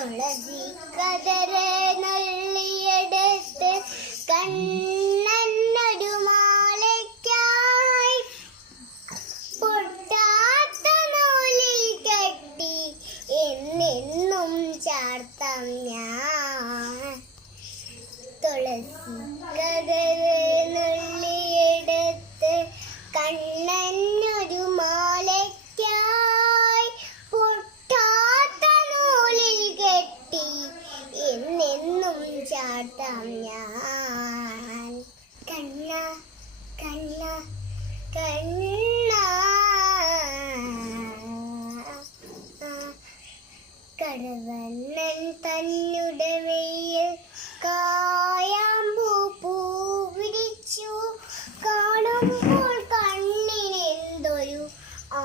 തുളസി കതരെ നള്ളിയെടുത്ത് കണ്ണ ഓർത്താം ഞാൻ. കണ്ണ കണ്ണ കണ്ണ കടവണ്ണൻ തന്നുടെ വെയിൽ കായാമ്പൂ പൂ പിടിച്ചു കാണുമ്പോൾ കണ്ണിനെന്തൊരു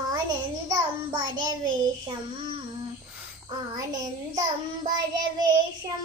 ആനന്ദം പരവേഷം. ആനന്ദം പരവേഷം.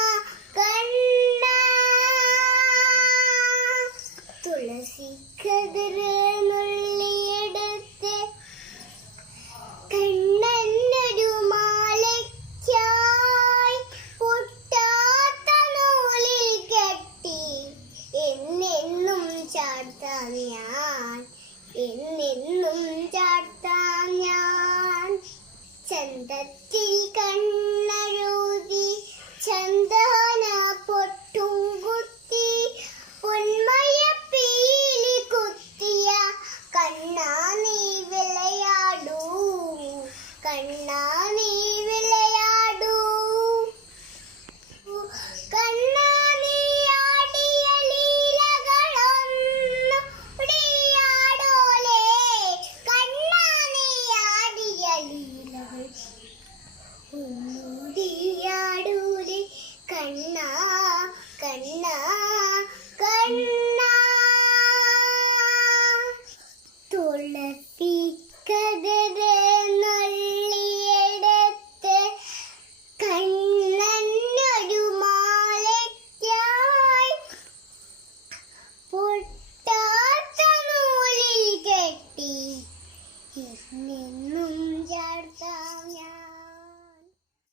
ചാർത്താൻ ഞാൻ എന്നെന്നും ചാർത്താൻ നിന്നും ചേർത്താം ഞാൻ